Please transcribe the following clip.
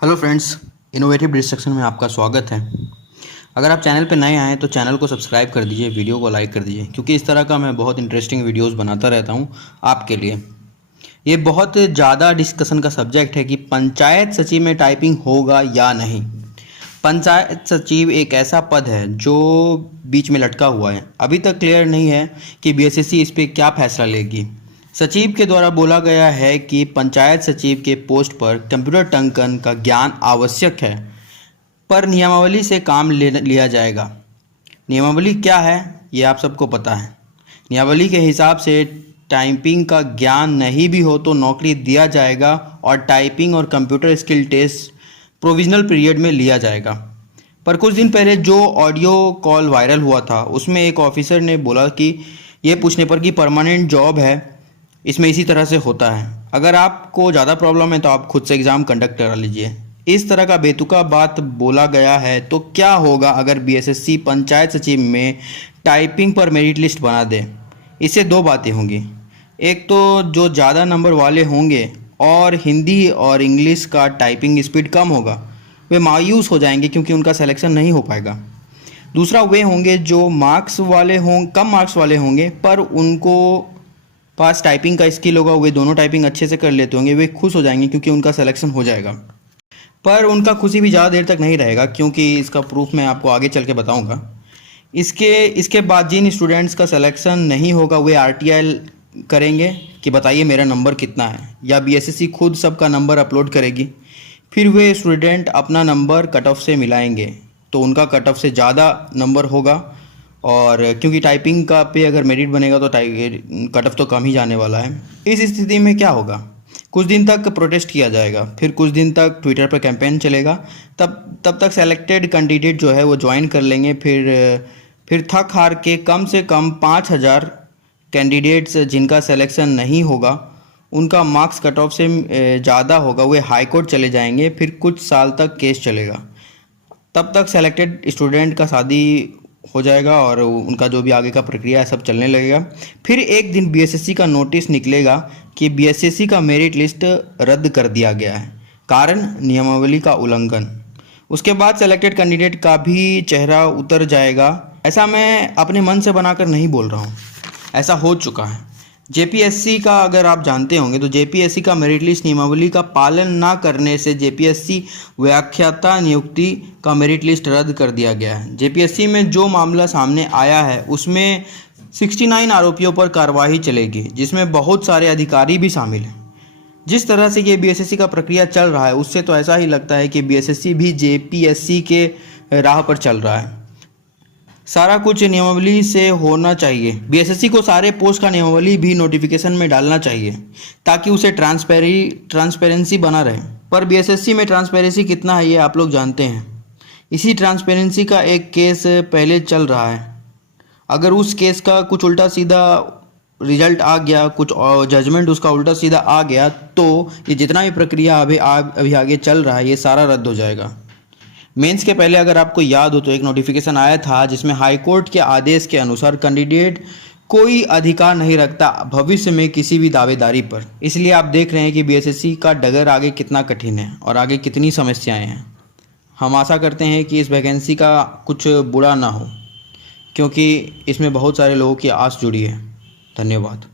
Hello friends, innovative destruction में आपका स्वागत है। अगर आप चैनल पर नए आए तो चैनल को सब्सक्राइब कर दीजिए, वीडियो को लाइक कर दीजिए, क्योंकि इस तरह का मैं बहुत इंटरेस्टिंग वीडियोस बनाता रहता हूं आपके लिए। ये बहुत ज़्यादा डिस्कशन का सब्जेक्ट है कि पंचायत सचिव में टाइपिंग होगा या नहीं। पंचायत सचिव एक ऐसा पद है जो बीच में लटका हुआ है। अभी तक क्लियर नहीं है कि बीएसएससी इस पर क्या फैसला लेगी। सचिव के द्वारा बोला गया है कि पंचायत सचिव के पोस्ट पर कंप्यूटर टंकन का ज्ञान आवश्यक है, पर नियमावली से काम लिया जाएगा। नियमावली क्या है ये आप सबको पता है। नियमावली के हिसाब से टाइपिंग का ज्ञान नहीं भी हो तो नौकरी दिया जाएगा और टाइपिंग और computer skill test provisional period में लिया जाएगा। पर कुछ दिन पहले जो ऑडियो कॉल वायरल हुआ था उसमें एक ऑफिसर ने बोला कि ये पूछने पर कि परमानेंट जॉब है, इसमें इसी तरह से होता है। अगर आपको ज़्यादा प्रॉब्लम है तो आप खुद से एग्ज़ाम कंडक्ट करा लीजिए। इस तरह का बेतुका बात बोला गया है तो क्या होगा अगर बीएसएससी पंचायत सचिव में टाइपिंग पर मेरिट लिस्ट बना दे। इससे दो बातें होंगी। एक तो जो ज़्यादा नंबर वाले होंगे और हिंदी और इंग्लिश का टाइपिंग स्पीड कम होगा, वे मायूस हो जाएंगे क्योंकि उनका सिलेक्शन नहीं हो पाएगा। दूसरा वे होंगे जो कम मार्क्स वाले होंगे पर उनको पास टाइपिंग का स्किल होगा, वे दोनों टाइपिंग अच्छे से कर लेते होंगे, वे खुश हो जाएंगे क्योंकि उनका सिलेक्शन हो जाएगा। पर उनका खुशी भी ज़्यादा देर तक नहीं रहेगा, क्योंकि इसका प्रूफ मैं आपको आगे चल के बताऊँगा। इसके बाद जिन स्टूडेंट्स का सिलेक्शन नहीं होगा वे आरटीआई करेंगे कि बताइए मेरा नंबर कितना है, या बीएसएससी खुद सबका नंबर अपलोड करेगी। फिर वे स्टूडेंट अपना नंबर कट ऑफ से मिलाएंगे तो उनका कट ऑफ से ज़्यादा नंबर होगा, और क्योंकि टाइपिंग का पे अगर मेरिट बनेगा तो कट ऑफ तो कम ही जाने वाला है। इस स्थिति में क्या होगा, कुछ दिन तक प्रोटेस्ट किया जाएगा, फिर कुछ दिन तक ट्विटर पर कैंपेन चलेगा, तब तक सेलेक्टेड कैंडिडेट जो है वो ज्वाइन कर लेंगे। फिर थक हार के कम से कम 5,000 कैंडिडेट्स जिनका सिलेक्शन नहीं होगा, उनका मार्क्स कट ऑफ से ज़्यादा होगा, वे हाई कोर्ट चले जाएंगे। फिर कुछ साल तक केस चलेगा, तब तक सेलेक्टेड स्टूडेंट का शादी हो जाएगा और उनका जो भी आगे का प्रक्रिया है सब चलने लगेगा। फिर एक दिन बीएसएससी का नोटिस निकलेगा कि बीएसएससी का मेरिट लिस्ट रद्द कर दिया गया है, कारण नियमावली का उल्लंघन। उसके बाद सेलेक्टेड कैंडिडेट का भी चेहरा उतर जाएगा। ऐसा मैं अपने मन से बनाकर नहीं बोल रहा हूँ, ऐसा हो चुका है। जेपीएससी का अगर आप जानते होंगे तो जेपीएससी का मेरिट लिस्ट नियमावली का पालन ना करने से जेपीएससी व्याख्याता नियुक्ति का मेरिट लिस्ट रद्द कर दिया गया है। जेपीएससी में जो मामला सामने आया है उसमें 69 आरोपियों पर कार्रवाई चलेगी, जिसमें बहुत सारे अधिकारी भी शामिल हैं। जिस तरह से ये बीएसएससी का प्रक्रिया चल रहा है उससे तो ऐसा ही लगता है कि बीएसएससी भी जेपीएससी के राह पर चल रहा है। सारा कुछ नियमावली से होना चाहिए। बीएसएससी को सारे पोस्ट का नियमावली भी नोटिफिकेशन में डालना चाहिए ताकि उसे ट्रांसपेरेंसी बना रहे। पर बीएसएससी में ट्रांसपेरेंसी कितना है ये आप लोग जानते हैं। इसी ट्रांसपेरेंसी का एक केस पहले चल रहा है। अगर उस केस का कुछ उल्टा सीधा रिजल्ट आ गया, कुछ जजमेंट उसका उल्टा सीधा आ गया, तो ये जितना भी प्रक्रिया अभी आगे चल रहा है ये सारा रद्द हो जाएगा। मेंस के पहले अगर आपको याद हो तो एक नोटिफिकेशन आया था जिसमें हाई कोर्ट के आदेश के अनुसार कैंडिडेट कोई अधिकार नहीं रखता भविष्य में किसी भी दावेदारी पर। इसलिए आप देख रहे हैं कि बीएसएससी का डगर आगे कितना कठिन है और आगे कितनी समस्याएं हैं। हम आशा करते हैं कि इस वैकेंसी का कुछ बुरा ना हो, क्योंकि इसमें बहुत सारे लोगों की आस जुड़ी है। धन्यवाद।